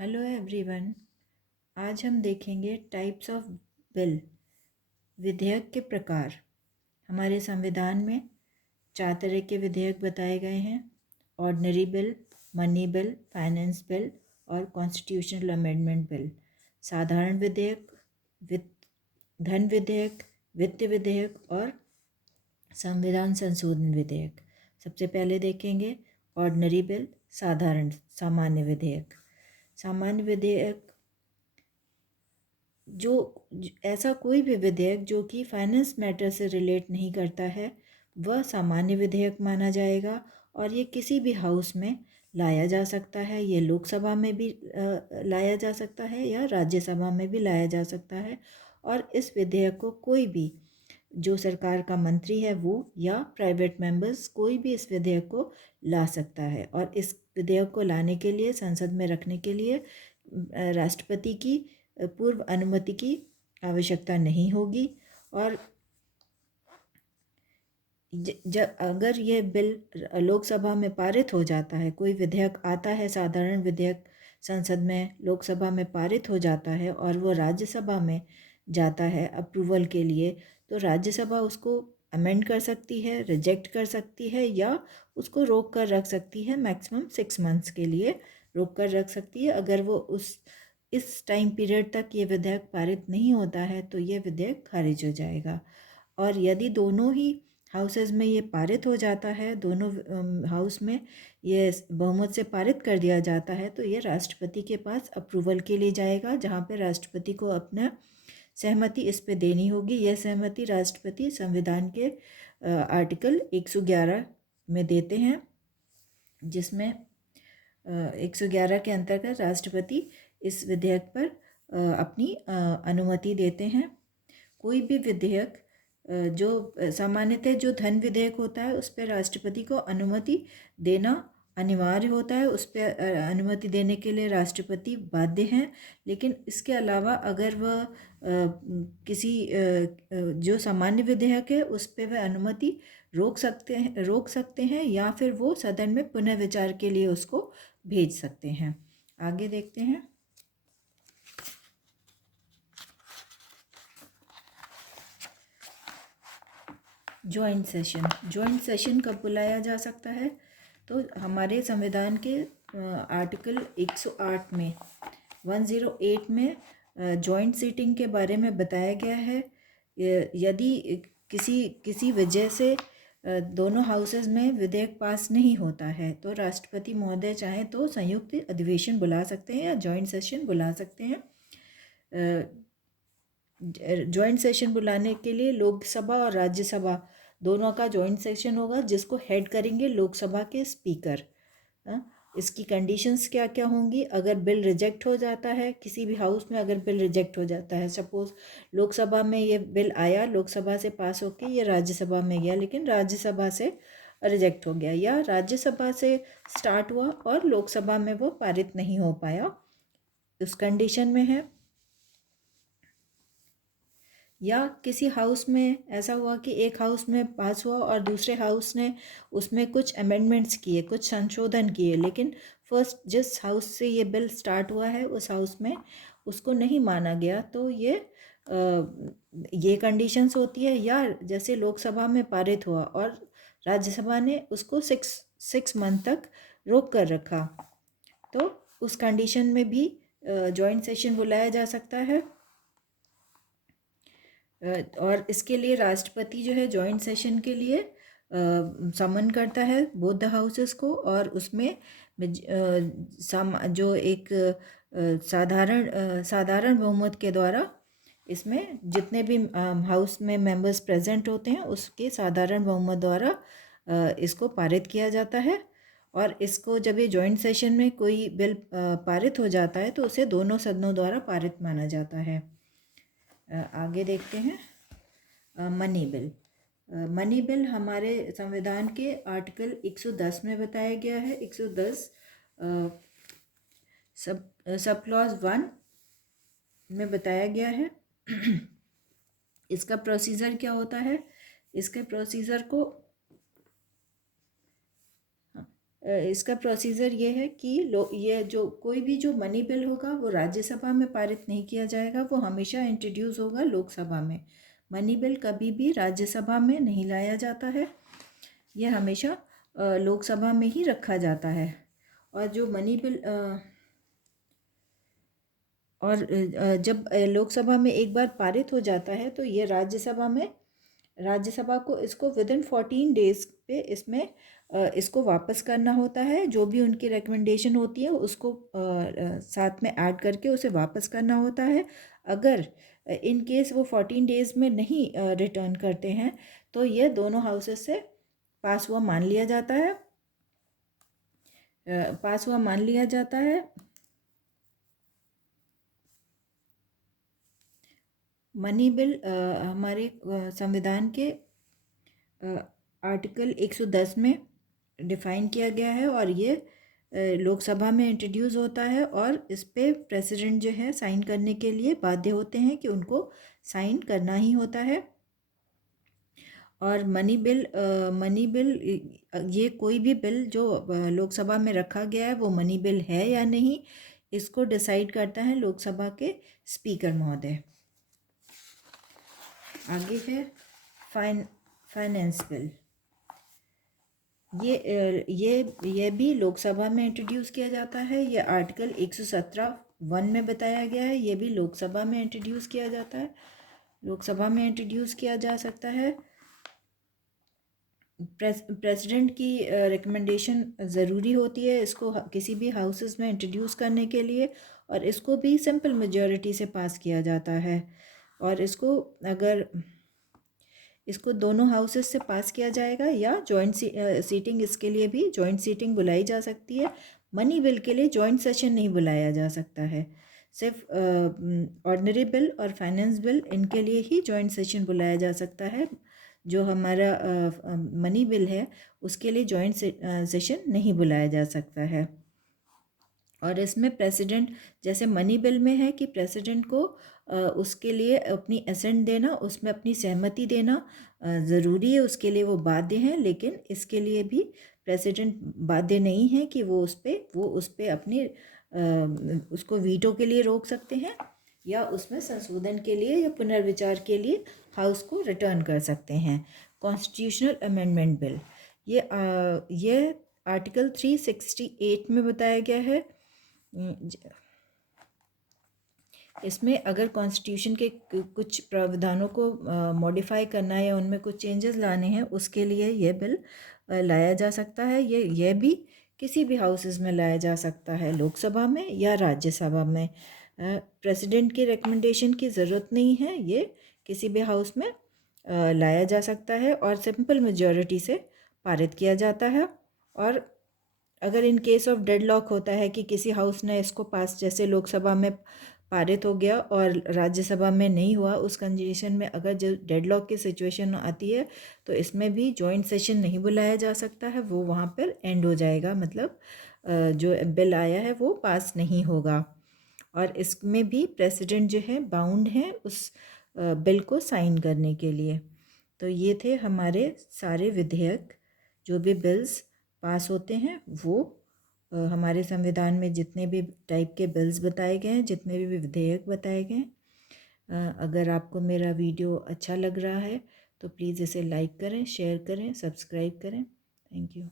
Hello everyone. आज हम देखेंगे टाइप्स ऑफ बिल, विधेयक के प्रकार। हमारे संविधान में 4 तरह के विधेयक बताए गए हैं: ordinary bill, money bill, finance bill और कॉन्स्टिट्यूशनल अमेंडमेंट बिल। साधारण विधेयक, धन विधेयक, वित्त विधेयक और संविधान संशोधन विधेयक। सबसे पहले देखेंगे ऑर्डिनरी बिल, सामान्य विधेयक। सामान्य विधेयक जो ऐसा कोई भी विधेयक जो कि फाइनेंस मैटर से रिलेट नहीं करता है वह सामान्य विधेयक माना जाएगा और ये किसी भी हाउस में लाया जा सकता है। ये लोकसभा में भी लाया जा सकता है या राज्यसभा में भी लाया जा सकता है। और इस विधेयक को कोई भी जो सरकार का मंत्री है वो या प्राइवेट मेंबर्स कोई भी इस विधेयक को ला सकता है। और इस विधेयक को लाने के लिए, संसद में रखने के लिए राष्ट्रपति की पूर्व अनुमति की आवश्यकता नहीं होगी। और जब अगर ये बिल लोकसभा में पारित हो जाता है, कोई विधेयक आता है, साधारण विधेयक संसद में लोकसभा में पारित हो जाता है और वो राज्यसभा में जाता है अप्रूवल के लिए, तो राज्यसभा उसको अमेंड कर सकती है, रिजेक्ट कर सकती है या उसको रोक कर रख सकती है। मैक्सिमम 6 मंथ्स के लिए रोक कर रख सकती है। अगर वो इस टाइम पीरियड तक ये विधेयक पारित नहीं होता है तो ये विधेयक खारिज हो जाएगा। और यदि दोनों ही हाउसेज में ये पारित हो जाता है, दोनों हाउस में ये बहुमत से पारित कर दिया जाता है, तो ये राष्ट्रपति के पास अप्रूवल के लिए जाएगा, जहाँ पे राष्ट्रपति को अपना सहमति इस पे देनी होगी। यह सहमति राष्ट्रपति संविधान के आर्टिकल 111 में देते हैं, जिसमें 111 के अंतर्गत राष्ट्रपति इस विधेयक पर अपनी अनुमति देते हैं। कोई भी विधेयक जो सामान्यतः जो धन विधेयक होता है उस पर राष्ट्रपति को अनुमति देना अनिवार्य होता है, उस पर अनुमति देने के लिए राष्ट्रपति बाध्य हैं। लेकिन इसके अलावा अगर वह किसी जो सामान्य विधेयक है उस पर वह अनुमति रोक सकते हैं या फिर वो सदन में पुनः विचार के लिए उसको भेज सकते हैं। आगे देखते हैं। जॉइंट सेशन कब बुलाया जा सकता है? तो हमारे संविधान के आर्टिकल 108 में 108 में जॉइंट सीटिंग के बारे में बताया गया है। यदि किसी वजह से दोनों हाउसेज में विधेयक पास नहीं होता है तो राष्ट्रपति महोदय चाहे तो संयुक्त अधिवेशन बुला सकते हैं या जॉइंट सेशन बुला सकते हैं। जॉइंट सेशन बुलाने के लिए लोकसभा और राज्यसभा दोनों का जॉइंट सेशन होगा, जिसको हेड करेंगे लोकसभा के स्पीकर। इसकी कंडीशंस क्या क्या होंगी? अगर बिल रिजेक्ट हो जाता है किसी भी हाउस में, अगर बिल रिजेक्ट हो जाता है, सपोज लोकसभा में ये बिल आया, लोकसभा से पास होके ये राज्यसभा में गया लेकिन राज्यसभा से रिजेक्ट हो गया, या राज्यसभा से स्टार्ट हुआ और लोकसभा में वो पारित नहीं हो पाया, उस कंडीशन में है। या किसी हाउस में ऐसा हुआ कि एक हाउस में पास हुआ और दूसरे हाउस ने उसमें कुछ अमेंडमेंट्स किए, कुछ संशोधन किए, लेकिन फर्स्ट जिस हाउस से ये बिल स्टार्ट हुआ है उस हाउस में उसको नहीं माना गया, तो ये कंडीशंस होती है। या जैसे लोकसभा में पारित हुआ और राज्यसभा ने उसको 6 मंथ तक रोक कर रखा, तो उस कंडीशन में भी जॉइंट सेशन बुलाया जा सकता है। और इसके लिए राष्ट्रपति जो है जॉइंट सेशन के लिए समन करता है बोथ द हाउसेस को, और उसमें जो एक साधारण बहुमत के द्वारा इसमें जितने भी हाउस में मेंबर्स प्रेजेंट होते हैं उसके साधारण बहुमत द्वारा इसको पारित किया जाता है। और इसको जब ये जॉइंट सेशन में कोई बिल पारित हो जाता है तो उसे दोनों सदनों द्वारा पारित माना जाता है। आगे देखते हैं मनी बिल। मनी बिल हमारे संविधान के आर्टिकल 110 में बताया गया है। 110 सब क्लॉज 1 में बताया गया है। इसका प्रोसीजर क्या होता है? इसके प्रोसीजर को इसका प्रोसीजर ये है कि ये जो कोई भी जो मनी बिल होगा वो राज्यसभा में पारित नहीं किया जाएगा, वो हमेशा इंट्रोड्यूस होगा लोकसभा में। मनी बिल कभी भी राज्यसभा में नहीं लाया जाता है, ये हमेशा लोकसभा में ही रखा जाता है। और जो मनी बिल जब लोकसभा में एक बार पारित हो जाता है तो ये राज्यसभा को इसको विदिन 14 डेज पे इसको वापस करना होता है। जो भी उनकी रिकमेंडेशन होती है उसको साथ में ऐड करके उसे वापस करना होता है। अगर इन केस वो 14 डेज़ में नहीं रिटर्न करते हैं तो ये दोनों हाउसेस से पास हुआ मान लिया जाता है। मनी बिल हमारे संविधान के आर्टिकल 110 में डिफ़ाइन किया गया है और ये लोकसभा में इंट्रोड्यूस होता है और इस पे प्रेसिडेंट जो है साइन करने के लिए बाध्य होते हैं कि उनको साइन करना ही होता है। और मनी बिल ये कोई भी बिल जो लोकसभा में रखा गया है वो मनी बिल है या नहीं, इसको डिसाइड करता है लोकसभा के स्पीकर महोदय। आगे है फाइनेंस बिल। ये भी लोकसभा में इंट्रोड्यूस किया जाता है। ये आर्टिकल 117(1) में बताया गया है। ये भी लोकसभा में इंट्रोड्यूस किया जाता है, लोकसभा में इंट्रोड्यूस किया जा सकता है। प्रेसिडेंट की रिकमेंडेशन ज़रूरी होती है इसको किसी भी हाउसेस में इंट्रोड्यूस करने के लिए, और इसको भी सिंपल मेजॉरिटी से पास किया जाता है। और इसको दोनों हाउसेस से पास किया जाएगा या जॉइंट सीटिंग, इसके लिए भी जॉइंट सीटिंग बुलाई जा सकती है। मनी बिल के लिए जॉइंट सेशन नहीं बुलाया जा सकता है, सिर्फ ऑर्डिनरी बिल और फाइनेंस बिल इनके लिए ही जॉइंट सेशन बुलाया जा सकता है। जो हमारा मनी बिल है उसके लिए जॉइंट सेशन नहीं बुलाया जा सकता है। और इसमें प्रेसिडेंट, जैसे मनी बिल में है कि प्रेसिडेंट को उसके लिए अपनी असेंट देना, उसमें अपनी सहमति देना ज़रूरी है, उसके लिए वो बाध्य हैं। लेकिन इसके लिए भी प्रेसिडेंट बाध्य नहीं है कि वो उस पे अपनी उसको वीटो के लिए रोक सकते हैं या उसमें संशोधन के लिए या पुनर्विचार के लिए हाउस को रिटर्न कर सकते हैं। कॉन्स्टिट्यूशनल अमेंडमेंट बिल, ये आर्टिकल 368 में बताया गया है। इसमें अगर कॉन्स्टिट्यूशन के कुछ प्रावधानों को मॉडिफाई करना है या उनमें कुछ चेंजेस लाने हैं, उसके लिए ये बिल लाया जा सकता है। ये भी किसी भी हाउसेस में लाया जा सकता है, लोकसभा में या राज्यसभा में। प्रेसिडेंट की रिकमेंडेशन की ज़रूरत नहीं है, ये किसी भी हाउस में लाया जा सकता है और सिंपल मेजॉरिटी से पारित किया जाता है। और अगर इन केस ऑफ डेडलॉक होता है कि किसी हाउस ने इसको पास, जैसे लोकसभा में पारित हो गया और राज्यसभा में नहीं हुआ, उस कंडीशन में अगर जो डेडलॉक की सिचुएशन आती है तो इसमें भी जॉइंट सेशन नहीं बुलाया जा सकता है, वो वहाँ पर एंड हो जाएगा, मतलब जो बिल आया है वो पास नहीं होगा। और इसमें भी प्रेसिडेंट जो है बाउंड है उस बिल को साइन करने के लिए। तो ये थे हमारे सारे विधेयक, जो भी बिल्स पास होते हैं वो हमारे संविधान में जितने भी टाइप के बिल्स बताए गए हैं, जितने भी विधेयक बताए गए हैं। अगर आपको मेरा वीडियो अच्छा लग रहा है तो प्लीज़ इसे लाइक करें, शेयर करें, सब्सक्राइब करें। Thank you.